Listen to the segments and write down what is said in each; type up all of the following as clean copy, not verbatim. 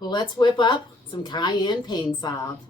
Let's whip up some cayenne pain salve.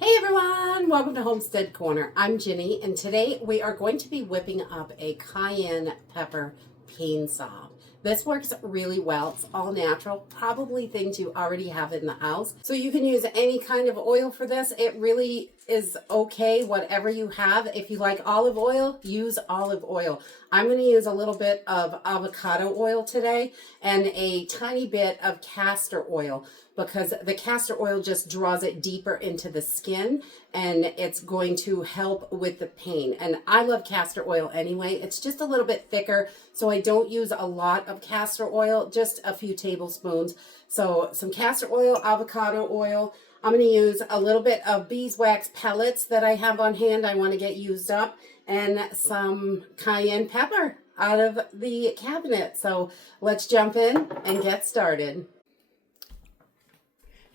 Hey everyone, welcome to Homestead Corner. I'm Ginny, and today we are going to be whipping up a cayenne pepper pain salve. This works really well. It's all natural, probably things you already have in the house. So you can use any kind of oil for this. It really is okay, whatever you have. If you like olive oil, use olive oil. I'm going to use a little bit of avocado oil today and a tiny bit of castor oil, because the castor oil just draws it deeper into the skin and it's going to help with the pain. And I love castor oil anyway. It's just a little bit thicker, so I don't use a lot of castor oil, just a few tablespoons. So some castor oil, avocado oil. I'm going to use a little bit of beeswax pellets that I have on hand. I want to get used up, and some cayenne pepper out of the cabinet. So let's jump in and get started.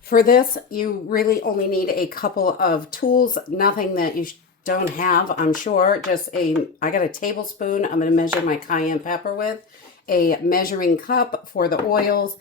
For this, you really only need a couple of tools, nothing that you don't have, I'm sure. I got a tablespoon I'm going to measure my cayenne pepper with, a measuring cup for the oils,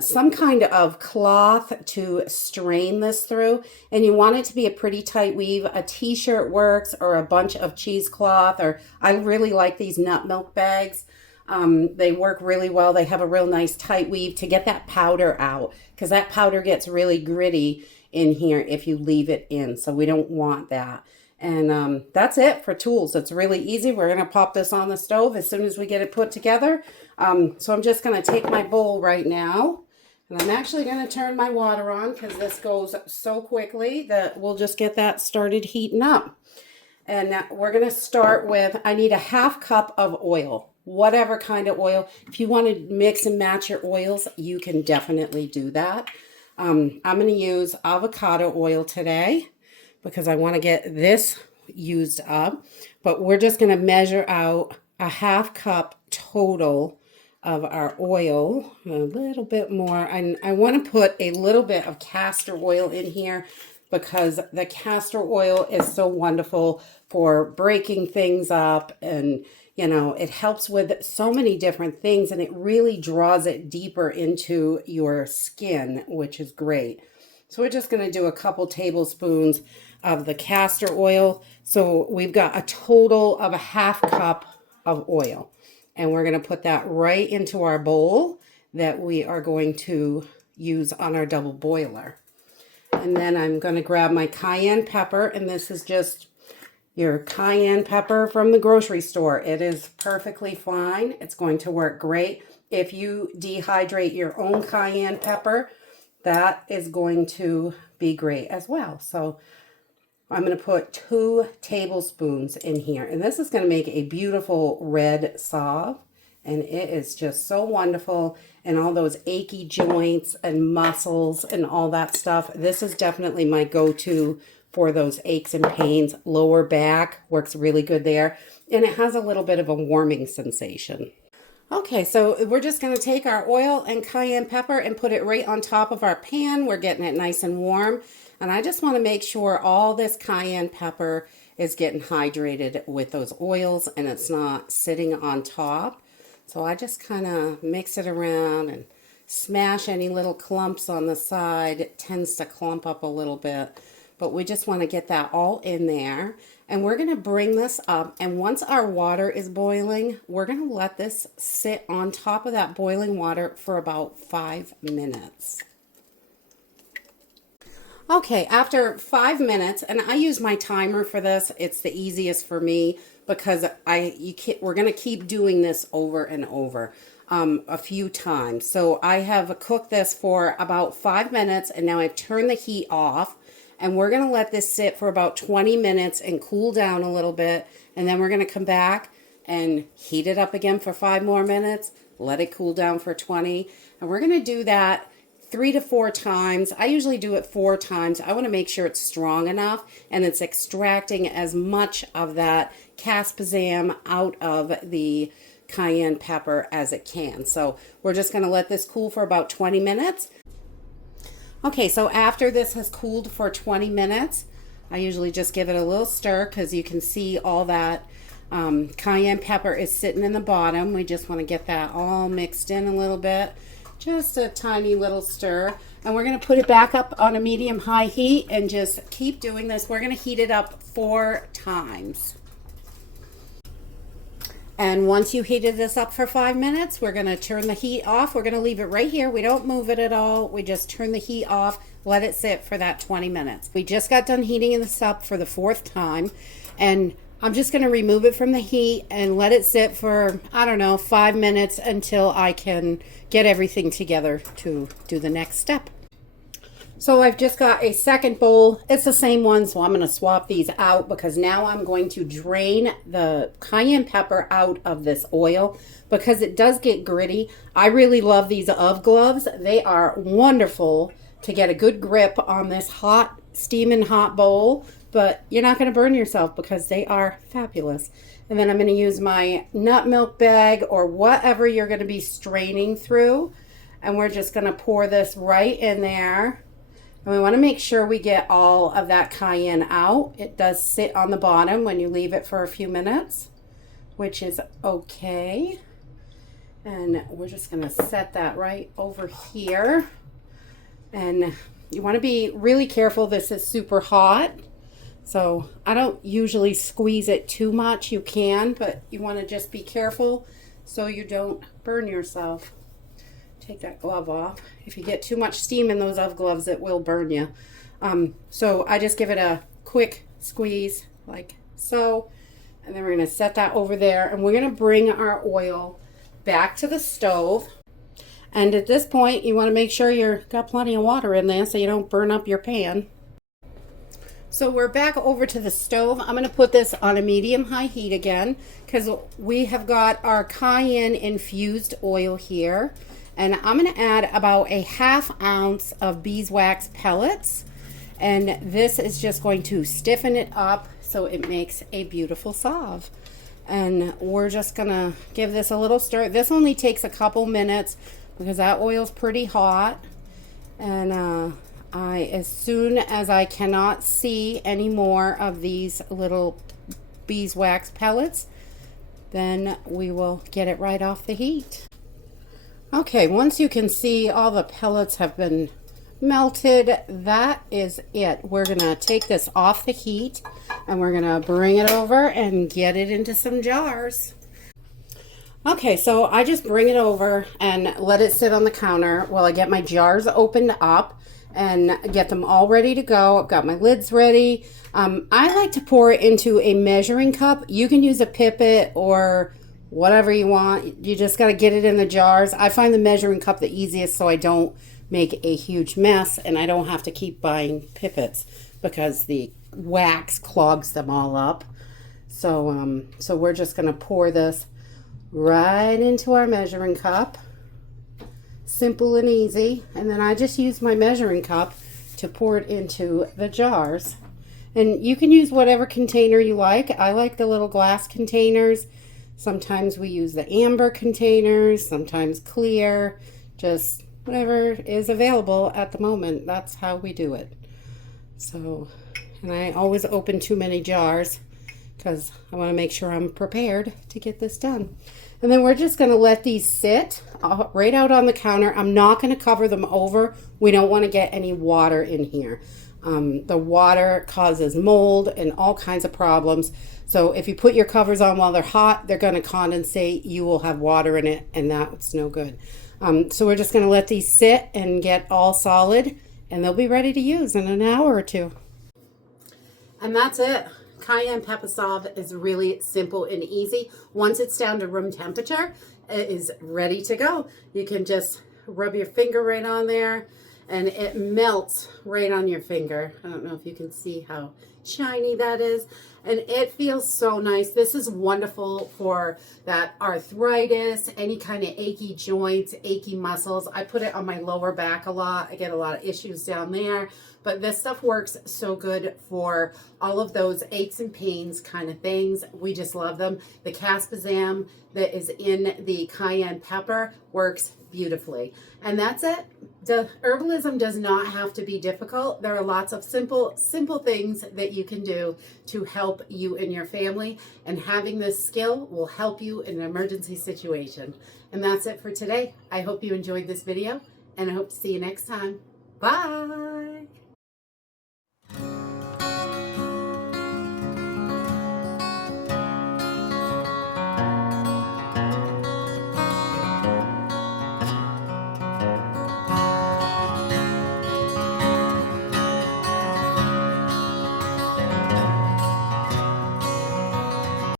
some kind of cloth to strain this through, and you want it to be a pretty tight weave. A t-shirt works, or a bunch of cheesecloth, or I really like these nut milk bags. They work really well. They have a real nice tight weave to get that powder out, because that powder gets really gritty in here if you leave it in, so we don't want that. And that's it for tools. It's really easy. We're going to pop this on the stove as soon as we get it put together. So I'm just going to take my bowl right now, and I'm actually going to turn my water on because this goes so quickly that we'll just get that started heating up. And we're going to start with, I need a ½ cup of oil, whatever kind of oil. If you want to mix and match your oils, you can definitely do that. I'm going to use avocado oil today because I want to get this used up. But we're just going to measure out a ½ cup total of our oil, a little bit more. And I want to put a little bit of castor oil in here, because the castor oil is so wonderful for breaking things up, and you know, it helps with so many different things, and it really draws it deeper into your skin, which is great. So we're just going to do a couple tablespoons of the castor oil. So we've got a total of a ½ cup of oil, and we're going to put that right into our bowl that we are going to use on our double boiler. And then I'm going to grab my cayenne pepper, and this is just your cayenne pepper from the grocery store. It is perfectly fine. It's going to work great. If you dehydrate your own cayenne pepper, that is going to be great as well. So I'm going to put 2 tablespoons in here, and this is going to make a beautiful red salve, and it is just so wonderful. And all those achy joints and muscles and all that stuff, this is definitely my go-to for those aches and pains. Lower back works really good there, and it has a little bit of a warming sensation. Okay, so we're just going to take our oil and cayenne pepper and put it right on top of our pan. We're getting it nice and warm, and I just want to make sure all this cayenne pepper is getting hydrated with those oils and it's not sitting on top. So I just kind of mix it around and smash any little clumps on the side. It tends to clump up a little bit, but we just want to get that all in there. And we're going to bring this up, and once our water is boiling, we're going to let this sit on top of that boiling water for about 5 minutes. Okay, after 5 minutes, and I use my timer for this. It's the easiest for me because we're going to keep doing this over and over a few times. So I have cooked this for about 5 minutes, and now I've turned the heat off, and we're going to let this sit for about 20 minutes and cool down a little bit, and then we're going to come back and heat it up again for 5 more minutes, let it cool down for 20, and we're going to do that 3 to 4 times. I usually do it 4 times. I want to make sure it's strong enough and it's extracting as much of that caspasam out of the cayenne pepper as it can. So we're just going to let this cool for about 20 minutes. Okay, so after this has cooled for 20 minutes, I usually just give it a little stir because you can see all that cayenne pepper is sitting in the bottom. We just want to get that all mixed in a little bit. Just a tiny little stir. And we're going to put it back up on a medium-high heat and just keep doing this. We're going to heat it up 4 times. And once you heated this up for 5 minutes, we're going to turn the heat off. We're going to leave it right here. We don't move it at all. We just turn the heat off, let it sit for that 20 minutes. We just got done heating this up for the 4th time. And I'm just going to remove it from the heat and let it sit for, I don't know, 5 minutes until I can get everything together to do the next step. So I've just got a second bowl. It's the same one, so I'm going to swap these out because now I'm going to drain the cayenne pepper out of this oil because it does get gritty. I really love these UV gloves. They are wonderful to get a good grip on this hot, steaming hot bowl, but you're not going to burn yourself because they are fabulous. And then I'm going to use my nut milk bag or whatever you're going to be straining through. And we're just going to pour this right in there. And we want to make sure we get all of that cayenne out. It does sit on the bottom when you leave it for a few minutes, which is okay. And we're just going to set that right over here. And you want to be really careful. This is super hot. So I don't usually squeeze it too much. You can, but you want to just be careful so you don't burn yourself. Take that glove off. If you get too much steam in those UV gloves, it will burn you. So I just give it a quick squeeze like so. And then we're going to set that over there. And we're going to bring our oil back to the stove. And at this point, you want to make sure you've got plenty of water in there so you don't burn up your pan. So we're back over to the stove. I'm going to put this on a medium-high heat again because we have got our cayenne infused oil here. And I'm going to add about a 1/2 ounce of beeswax pellets. And this is just going to stiffen it up so it makes a beautiful salve. And we're just going to give this a little stir. This only takes a couple minutes because that oil's pretty hot. And as soon as I cannot see any more of these little beeswax pellets, then we will get it right off the heat. Okay, once you can see all the pellets have been melted, that is it. We're going to take this off the heat and we're going to bring it over and get it into some jars. Okay, so I just bring it over and let it sit on the counter while I get my jars opened up and get them all ready to go. I've got my lids ready. I like to pour it into a measuring cup. You can use a pipette or whatever you want. You just got to get it in the jars. I find the measuring cup the easiest so I don't make a huge mess and I don't have to keep buying pipettes because the wax clogs them all up. So we're just going to pour this right into our measuring cup. Simple and easy. And then I just use my measuring cup to pour it into the jars. And you can use whatever container you like. I like the little glass containers. Sometimes we use the amber containers, sometimes clear, just whatever is available at the moment. That's how we do it. So, and I always open too many jars because I want to make sure I'm prepared to get this done. And then we're just going to let these sit right out on the counter. I'm not going to cover them over. We don't want to get any water in here. The water causes mold and all kinds of problems. So if you put your covers on while they're hot, they're going to condensate. You will have water in it, and that's no good. So we're just going to let these sit and get all solid, and they'll be ready to use in an hour or two. And that's it. Cayenne pepper salve is really simple and easy. Once it's down to room temperature, it is ready to go. You can just rub your finger right on there and it melts right on your finger. I don't know if you can see how shiny that is. And it feels so nice. This is wonderful for that arthritis, any kind of achy joints, achy muscles. I put it on my lower back a lot. I get a lot of issues down there. But this stuff works so good for all of those aches and pains kind of things. We just love them. The caspazam that is in the cayenne pepper works beautifully. And that's it. Herbalism does not have to be difficult. There are lots of simple things that you can do to help you and your family, and having this skill will help you in an emergency situation. And that's it for today. I hope you enjoyed this video, and I hope to see you next time. Bye.